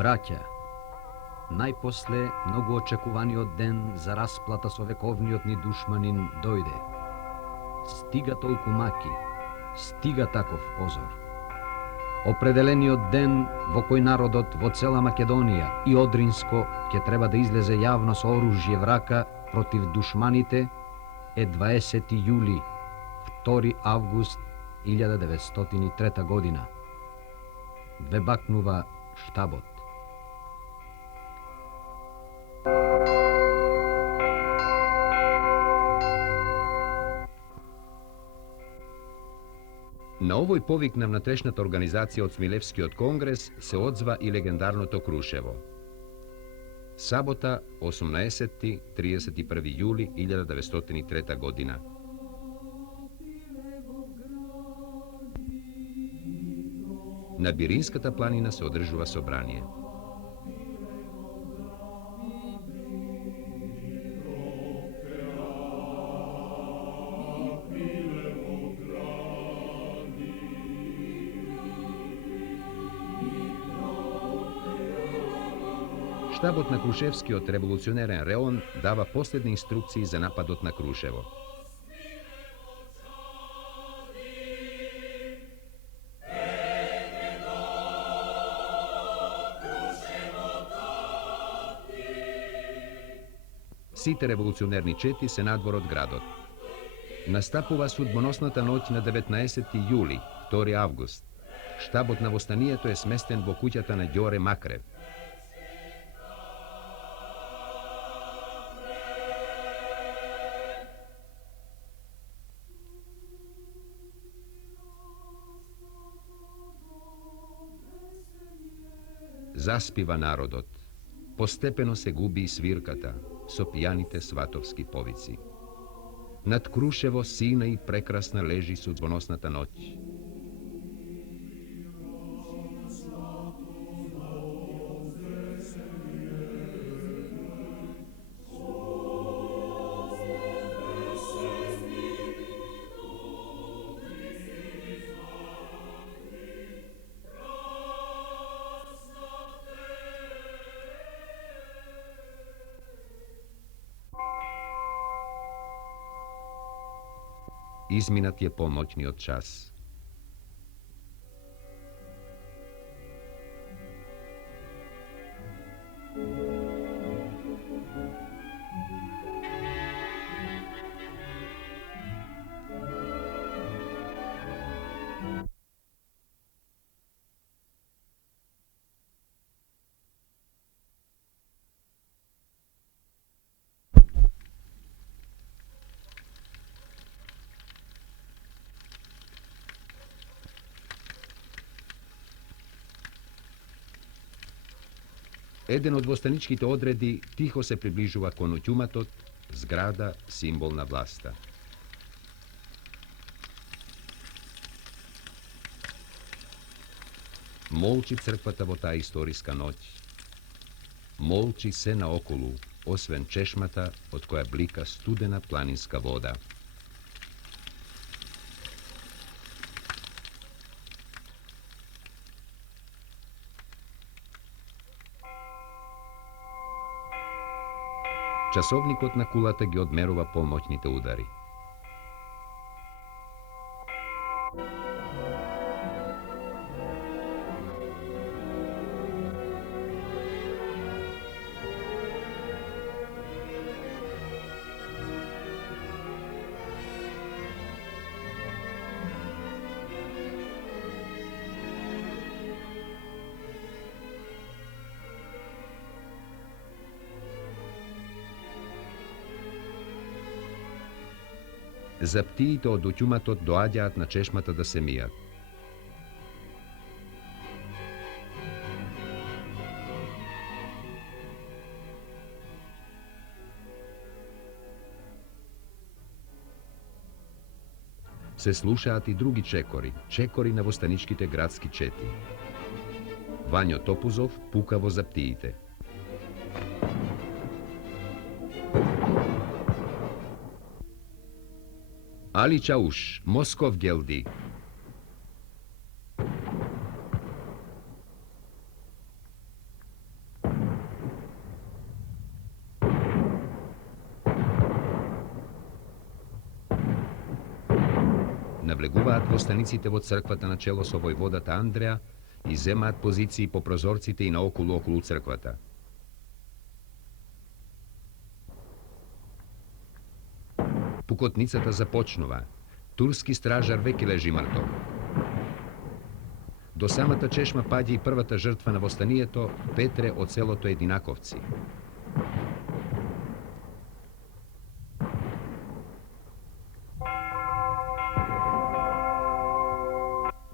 Браќа, најпосле многу очекуваниот ден за расплата со вековниот ни душманин дојде. Стига толку маки, стига таков позор. Определениот ден во кој народот во цела Македонија и Одринско ќе треба да излезе јавно со оружје в рака против душманите е 20. јули, 2. август 1903 година. Ве бакнува штабот. На овој повик на внатрешната организација од Смилевскиот конгрес се одзва и легендарното Крушево. Сабота, 18-31 јули 1903 година. На Биринската планина се одржува собрание. Штабот на Крушевскиот револуционерен реон дава последни инструкции за нападот на Крушево. Сите револуционерни чети се надвор од градот. Настапува судбоносната ноќ на 19. јули, 2. август. Штабот на востанието е сместен во куќата на Ѓоре Макрев. Заспива народот. Постепено се губи и свирката со пијаните сватовски повици. Над Крушево сина и прекрасна лежи судбоносната ноќ. Изминат е полноќниот час. Еден од востаничките одреди тихо се приближува кон оќуматот, зграда символ на власта. Молчи црквата во таа историска ноќ. Молчи се наоколу, освен чешмата од која блика студена планинска вода. Часовникот на кулата ги одмерува полноќните удари. Заптиите од оќуматот доаѓаат на чешмата да се мијат. Се слушаат и други чекори на востаничките градски чети. Вањо Топузов пука во заптиите. Али Чауш, Москов гелди. навлегуваат востаниците во црквата на чело со војводата Андреа и земаат позиции по прозорците и наоколу околу црквата. Пукотницата започнува. Турски стражар веќе лежи мртов. До самата чешма паѓа и првата жртва на востанието, Петре од селото Единаковци.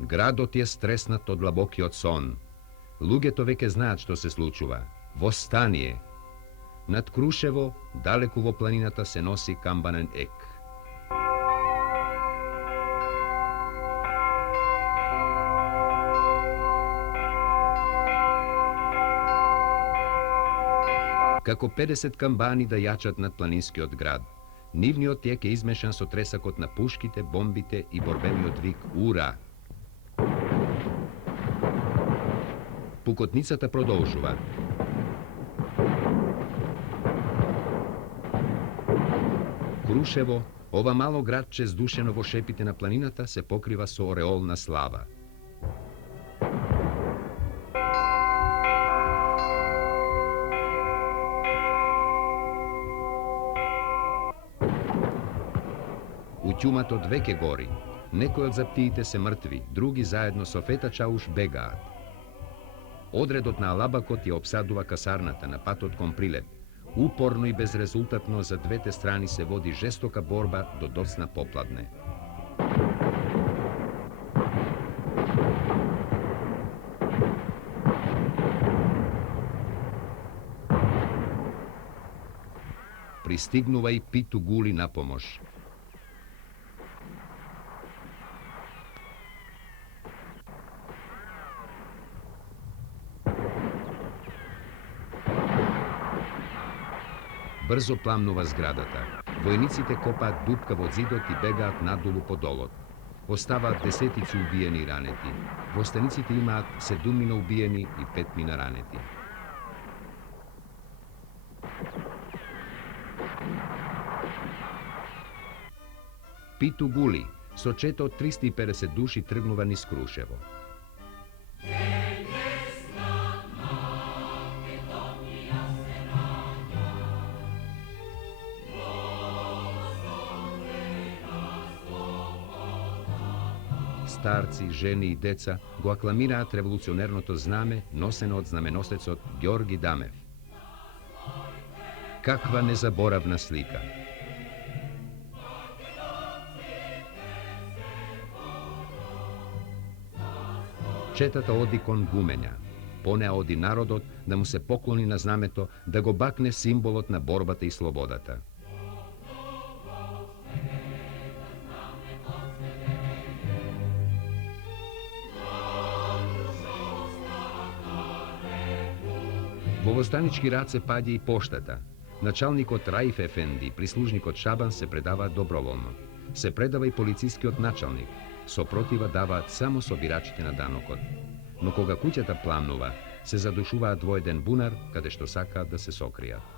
Градот е стреснат од длабокиот сон. Луѓето веќе знаат што се случува. Востание. Над Крушево, далеку во планината, се носи камбанен ек. Како 50 камбани да јачат над планинскиот град. Нивниот ек е измешан со тресакот на пушките, бомбите и борбениот вик «Ура!». Пукотницата продолжува. Крушево, ова мало градче здушено во шепите на планината, се покрива со ореол на слава. Утјуматот веќе гори. Некои од заптиите се мртви, други заедно со Фета Чауш бегаат. Одредот на Алабакот ја обсадува касарната на патот кон Прилеп. Упорно и безрезултатно за двете страни се води жестока борба до доцна попладне. Пристигнува и Питу Гули на помош. Брзо пламнува зградата. Војниците копаат дупка во зидот и бегаат надолу по долот. Оставаат десетици убиени и ранети. Востаниците имаат 7 убиени и 5 ранети. Питу Гули со чета од 350 души тргнува низ Крушево. Старци, жени и деца го акламираат револуционерното знаме носено од знаменосецот Ѓорги Дамев. Каква незаборавна слика! Четата оди кон Гумења. По неа оди народот да му се поклони на знамето, да го бакне символот на борбата и слободата. Во востанички раце паѓа и поштата. Началникот Раиф Ефенди, прислужникот Шабан се предаваат доброволно. Се предава и полицискиот началник. Сопротива даваат само собирачите на данокот. Но кога куќата пламнува, се задушуваат во еден бунар, каде што сакаат да се сокријат.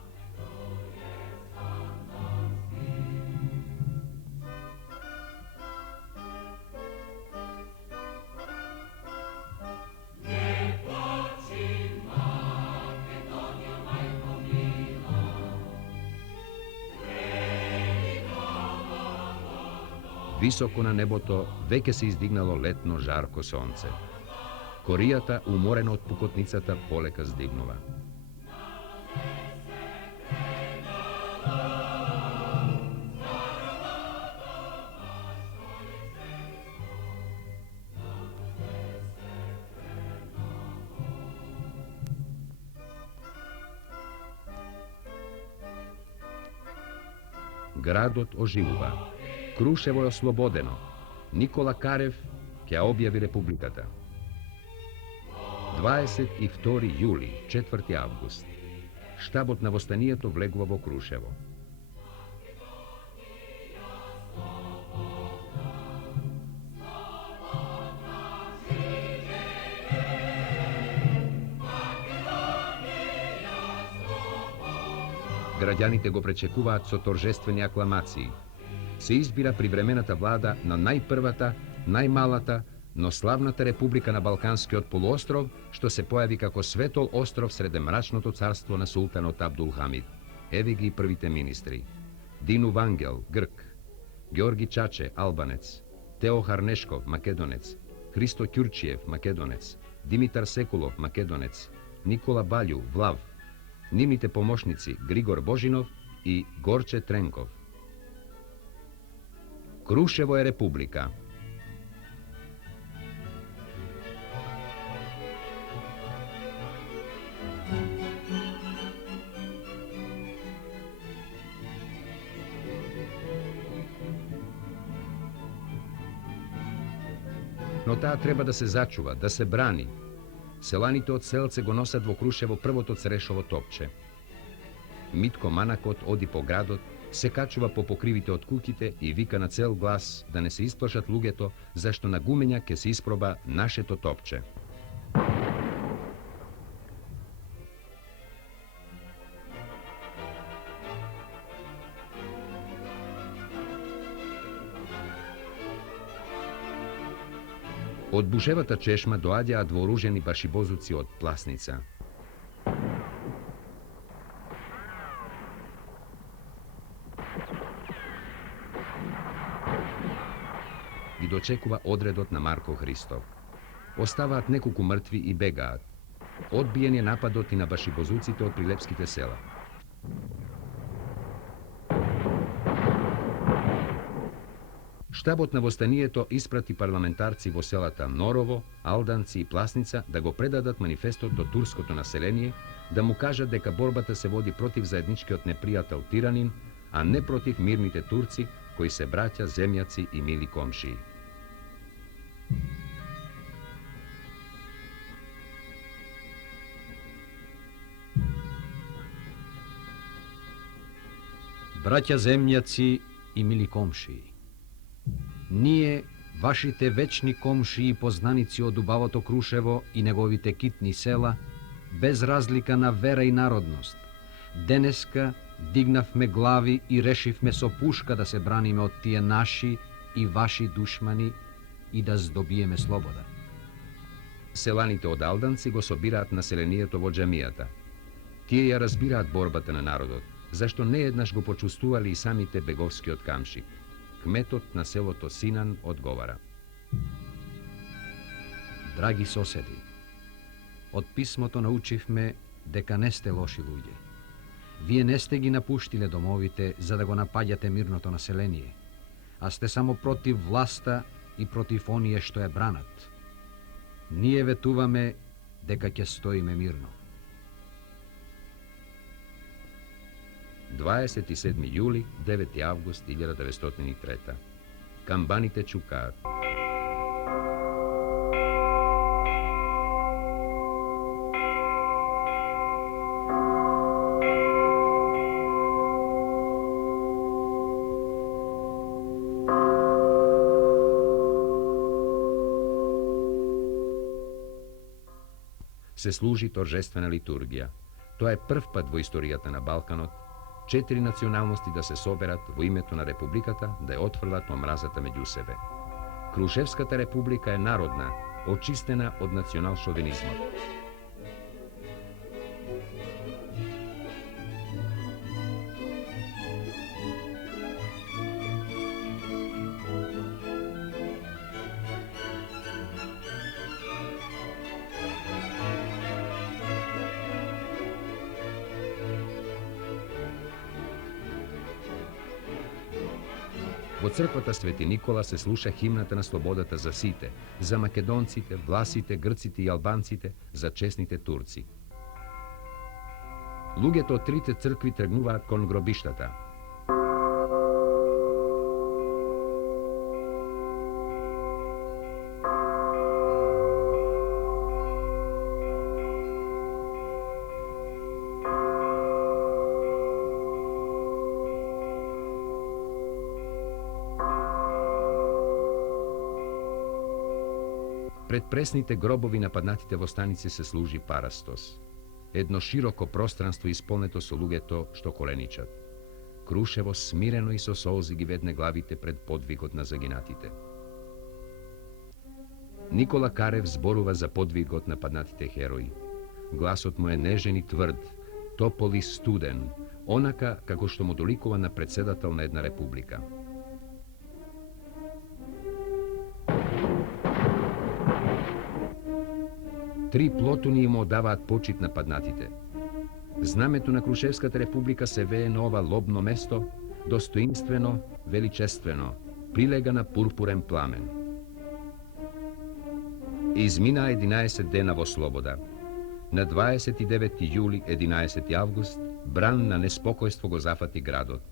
Високо на небото веќе се издигнало летно жарко сонце. Коријата, уморена од пукотницата, полека здигнува. Градот оживува. Крушево е ослободено. Никола Карев ќе објави републиката. 22 јули, 4 август. Штабот на востанието влегува во Крушево. Граѓаните го пречекуваат со торжествени акламации. се избира привремената влада на најпрвата, најмалата, но славната република на Балканскиот полуостров, што се појави како светол остров среде мрачното царство на султанот Абдул Хамид. Еви ги првите министри. Дину Вангел, грк, Георги Чаче, албанец, Тео Харнешков, македонец, Христо Ќурчиев, македонец, Димитар Секулов, македонец, Никола Балју, влав, нивните помошници Григор Божинов и Горче Тренков. Крушево е република. Но таа треба да се зачува, да се брани. Селаните од селце го носат во Крушево првото црешово топче. Митко Манакот оди по градот, се качува по покривите од куќите и вика на цел глас да не се исплашат луѓето, зашто на гумења ќе се испроба нашето топче. Од бушевата чешма доаѓаат вооружени башибозуци од Пласница. Ги дочекува одредот на Марко Христов. Оставаат неколку мртви и бегаат. Одбиен е нападот и на башибозуците од прилепските села. Штабот на востанието испрати парламентарци во селата Норово, Алданци и Пласница да го предадат манифестот до турското население, да му кажат дека борбата се води против заедничкиот непријател тиранин, а не против мирните турци, кои се браќа, земјаци и мили комшии. Браќа земјаци и мили комшии, ние, вашите вечни комшии и познаници од убавото Крушево и неговите китни села, без разлика на вера и народност, денеска дигнавме глави и решивме со пушка да се браниме од тие наши и ваши душмани и да здобиеме слобода. Селаните од Алданци го собираат населението во џамијата. Тие ја разбираат борбата на народот, зашто нееднаш го почувствували и самите беговскиот камшик. Кметот на селото Синан одговара: Драги соседи, од писмото научивме дека не сте лоши луѓе. Вие не сте ги напуштиле домовите за да го напаѓате мирното население, а сте само против власта и против оние што ја бранат. Ние ветуваме дека ќе стоиме мирно. 27 јули, 9 август 1903. Камбаните чукаат. Се служи торжествена литургија. Тоа е прв пат во историјата на Балканот 4 националности да се соберат во името на републиката да ја отфрлат омразата меѓу себе. Крушевската република е народна, очистена од национал-шовинизмот. Во црквата Свети Никола се слуша химната на слободата за сите, за македонците, власите, грците и албанците, за честните турци. Луѓето од трите цркви тргнуваат кон гробиштата. Пред пресните гробови на паднатите во станици се служи парастос. Едно широко пространство исполнето со луѓето што коленичат. Крушево смирено и со солзи ги ведне главите пред подвигот на загинатите. Никола Карев зборува за подвигот на паднатите херои. Гласот му е нежен и тврд, топол и студен, онака како што му доликува на председател на една република. Три плотуни им одаваат почит на паднатите. Знамето на Крушевската република се вее на ова лобно место, достоинствено, величествено, прилега на пурпурен пламен. Измина 11 дена во слобода. На 29 јули, 11 август, бран на неспокојство го зафати градот.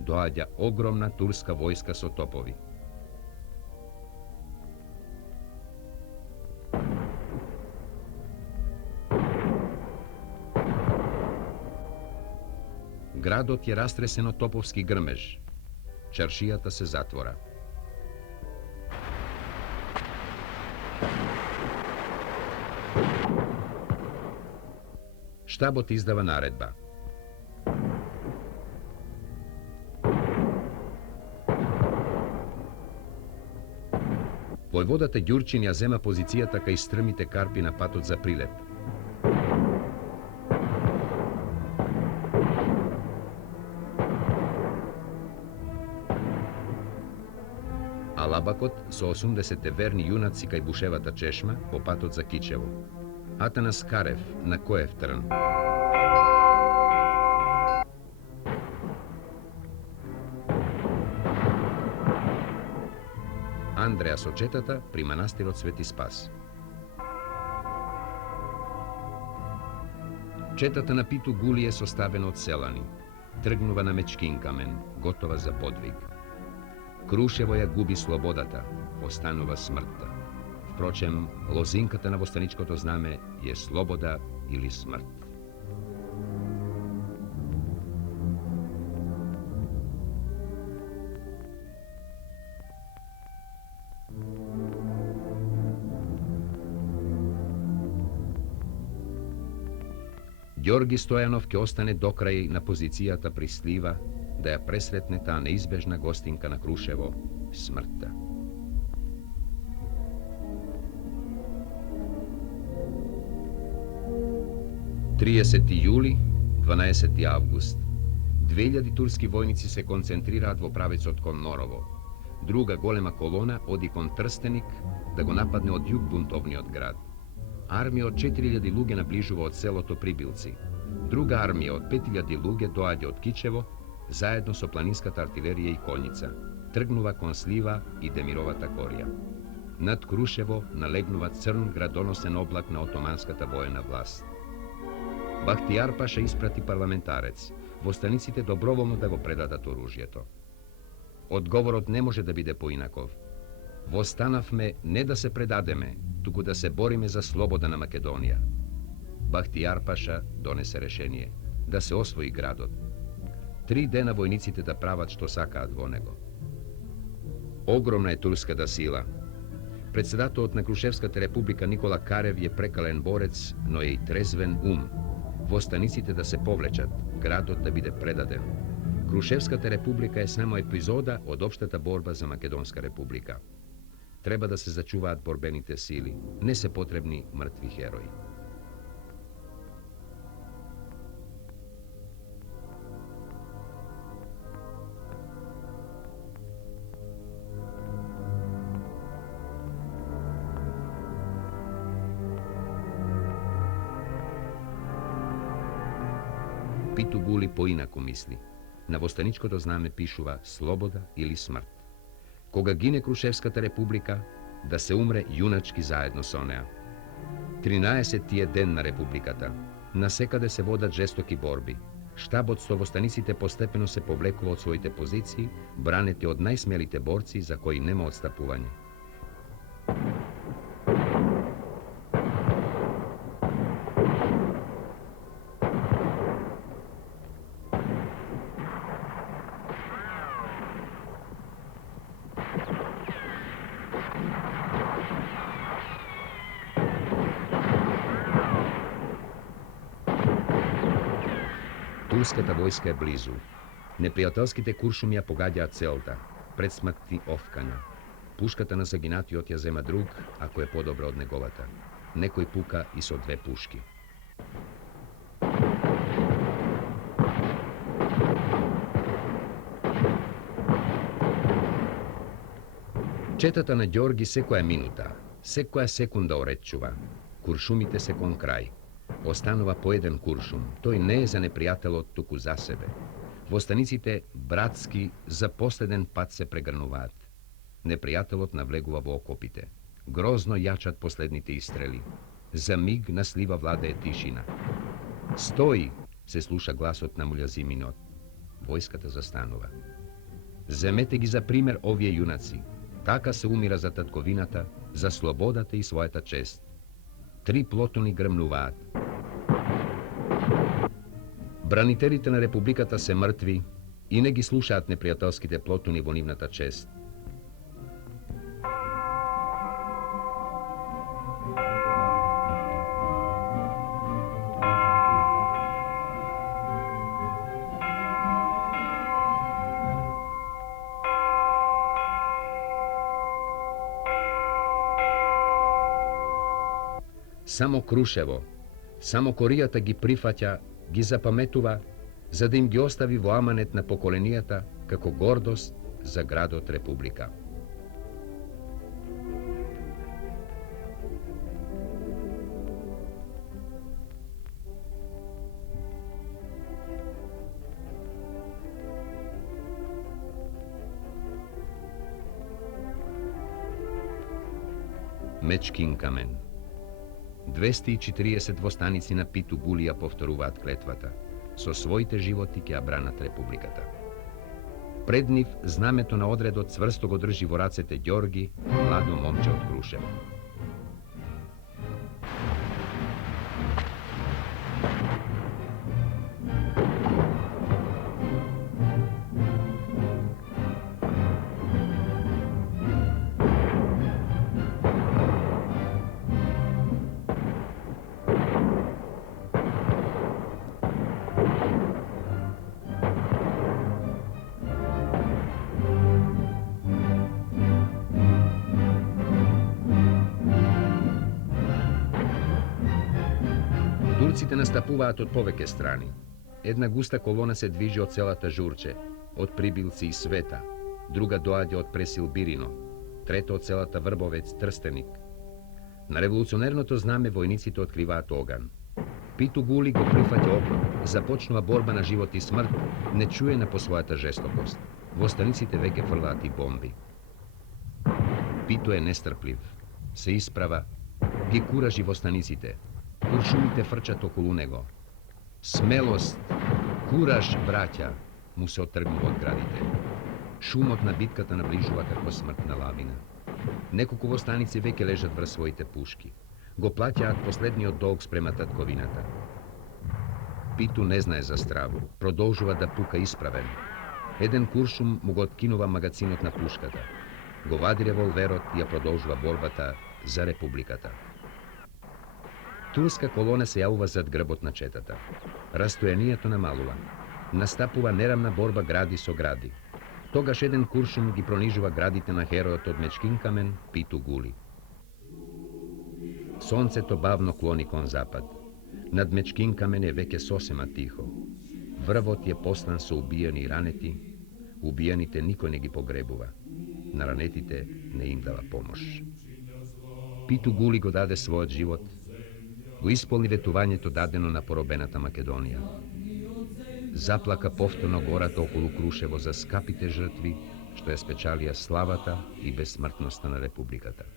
Доаѓа огромна турска војска со топови. Градот е растресен од топовски грмеж. Чаршијата се затвора. Штабот издава наредба. Војводата Ѓурчин ја зема позицијата кај стрмите карпи на патот за Прилеп. Алабакот со 80 верни јунаци кај бушевата чешма по патот за Кичево. Атанас Карев на Коев трн. Андреа со четата при манастирот Свети Спас. Четата на Питу Гули е составена од селани. Тргнува на Мечкин камен, готова за подвиг. Крушево ја губи слободата, останува смртта. Впрочем, лозинката на востаничкото знаме е слобода или смрт. Ѓорги Стојанов ќе остане докрај на позицијата при Слива, да ја пресретне таа неизбежна гостинка на Крушево, смртта. Триесети јули, 12 август. 2000 турски војници се концентрираат во правецот кон Норово. Друга голема колона оди кон Трстеник да го нападне од југ бунтовниот град. Армија од 4000 луѓе наближува од селото Прибилци. Друга армија од 5000 луѓе доаѓа од Кичево, заедно со планинската артилерија и конјица. Тргнува кон Слива и Демировата корија. Над Крушево налегнува црн градоносен облак на отоманската воена власт. Бахтијар Паша испрати парламентарец, востаниците доброволно да го предадат оружјето. Одговорот не може да биде поинаков. Востанавме не да се предадеме, туку да се бориме за слобода на Македонија. Бахтијар Паша донесе решение да се освои градот. 3 дена војниците да прават што сакаат во него. Огромна е турската сила. Председателот на Крушевската република Никола Карев е прекален борец, но е и трезвен ум. Востаниците да се повлечат, градот да биде предаден. Крушевската република е само епизода од општата борба за Македонска република. Треба да се зачуваат борбените сили, не се потребни мртви херои. Питу Гули поинаку мисли. На востаничкото знаме пишува слобода или смрт. Кога гине Крушевската република, да се умре јуначки заедно со неа. 13 ден на републиката. Насекаде се водат жестоки борби. Штабот со востаниците постепено се повлекува од своите позиции, бранети од најсмелите борци за кои нема отстапување. Турската војска е близу. Непријателските куршуми ја погаѓаат целта. Предсмртни овкања. Пушката на загинатиот ја зема друг, ако е подобра од неговата. Некој пука и со 2 пушки. Четата на Ѓорги секоја минута, секоја секунда оречува. Куршумите се кон крај. Останува по еден куршум. Тој не е за непријателот, туку за себе. Востаниците братски за последен пат се прегрнуваат. Непријателот навлегува во окопите. Грозно јачат последните истрели. За миг на слива владее тишина. Стои, се слуша гласот на Муљазиминот. Војската застанува. Земете ги за пример овие јунаци. Така се умира за татковината, за слободата и својата чест. 3 плотуни грмнуваат. Бранителите на Републиката се мртви и не ги слушаат непријателските плотуни во нивната чест. Само Крушево, само коријата ги прифаќа, ги запаметува, за да им ги остави во аманет на поколенијата како гордост за градот Република. Мечкин камен. 240 востаници на Питу Гули ја повторуваат клетвата. Со своите животи ќе ја бранат Републиката. Пред нив знамето на одредот цврсто го држи во рацете Ѓорги, младо момче од Крушево. Турците настапуваат од повеќе страни. Една густа колона се движи од селата Журче, од Прибилци и Света, друга доаѓа од Пресил Бирино, трета од селата Врбовец, Трстеник. На револуционерното знаме војниците откриваат оган. Питу Гули го прифаќа окоп, започнува борба на живот и смрт, не чуена по својата жестокост. Востаниците веќе фрлаат и бомби. Питу е нестрплив, се исправа, ги куражи востаниците. Куршумите фрчат околу него. Смелост, кураж, браќа, му се оттргнува од градите. Шумот на битката наближува како смртна лавина. Неколку востаници веќе лежат врз своите пушки. Го плаќаат последниот долг спрема татковината. Питу не знае за страву, продолжува да пука исправен. Еден куршум му го откинува магацинот на пушката. Го вади револверот и ја продолжува борбата за Републиката. Турска колона се јавува зад грбот на четата. Растојанието намалува. Настапува нерамна борба гради со гради. Тогаш еден куршум ги пронижува градите на херојот од Мечкин камен, Питу Гули. Сонцето бавно клони кон запад. Над Мечкин камен е веќе сосема тихо. Врвот е послан со убијани и ранети. Убијаните никој не ги погребува. На ранетите не им дава помош. Питу Гули го даде својот живот, го исполни ветувањето дадено на поробената Македонија. Заплака повторно гората околу Крушево за скапите жртви, што ја спечалија славата и безсмртноста на Републиката.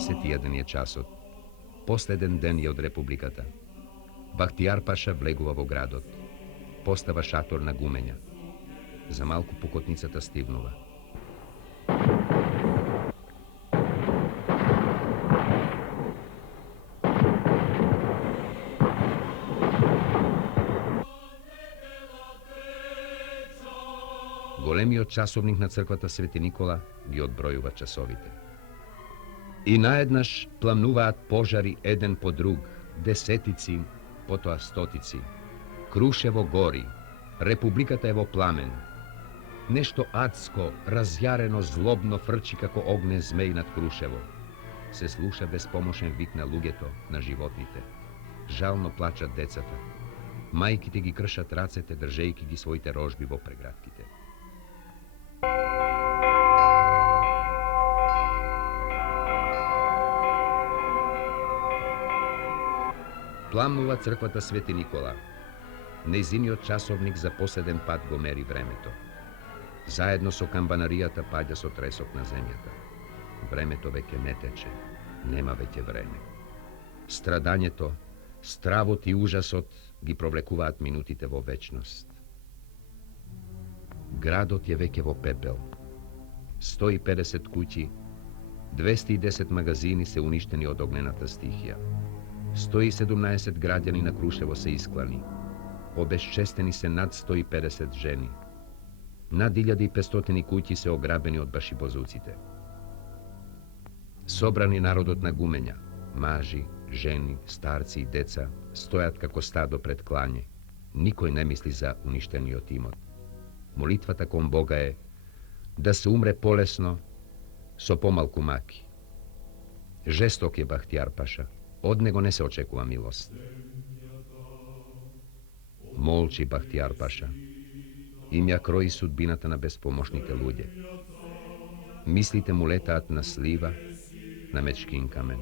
21 je časот. Последен ден je od Републиката. Бахтијар Паша влегува во градот. Постава шатор на гуменја. За малку пукотницата стивнува. Големиот часовник на црквата Свети Никола ги одбројува часовите. И наеднаш пламнуваат пожари еден по друг, десетици, потоа стотици. Крушево гори, Републиката е во пламен. Нешто адско, разјарено, злобно фрчи како огнен змеј над Крушево. Се слуша безпомошен вик на луѓето, на животните. Жално плачат децата. Мајките ги кршат рацете, држејки ги своите рожби во прегратките. Пламнува црквата Свети Никола. Нејзиниот часовник за последен пат го мери времето. Заедно со камбанаријата паѓа со тресок на земјата. Времето веќе не тече, нема веќе време. Страдањето, стравот и ужасот ги провлекуваат минутите во вечност. Градот е веќе во пепел. 150 куќи, 210 магазини се уништени од огнената стихија. 117 граѓани на Крушево се исклани. Обесчестени се над 150 жени. Над 1500 куќи се ограбени од башибозуците. Собрани народот на гуменја, мажи, жени, старци и деца, стојат како стадо пред клање. Никој не мисли за уништениот имот. Молитвата кон Бога е да се умре полесно, со помалку маки. Жесток е Бахтијар Паша. Од него не се очекува милост. Молчи Бахтијар Паша. Им ја крои судбината на безпомошните луѓе. Мислите му летаат на слива, на мечкин камен.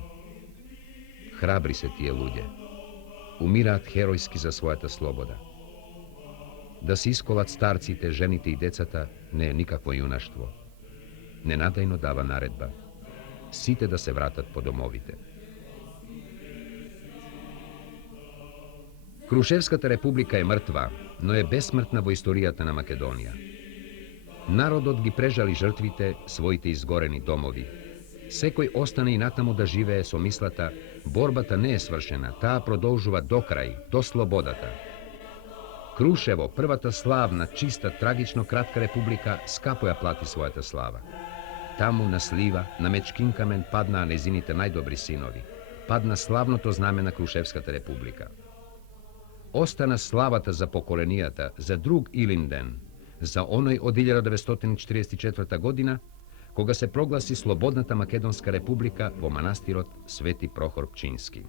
Храбри се тие луѓе. Умираат херојски за својата слобода. Да се исколат старците, жените и децата не е никакво јунаштво. Ненадејно дава наредба. Сите да се вратат по домовите. Крушевската република е мртва, но е бесмртна во историјата на Македонија. Народот ги прежали жртвите, своите изгорени домови. Секој остане и натаму да живее со мислата, борбата не е свршена, таа продолжува до крај, до слободата. Крушево, првата славна, чиста, трагично кратка република, скапо ја плати својата слава. Таму на слива, на мечкин камен паднаа незините најдобри синови. Падна славното знаме на Крушевската република. Остана славата за поколенијата, за друг Илинден, за оној од 1944 година, кога се прогласи Слободната Македонска република во манастирот Свети Прохор Пчински.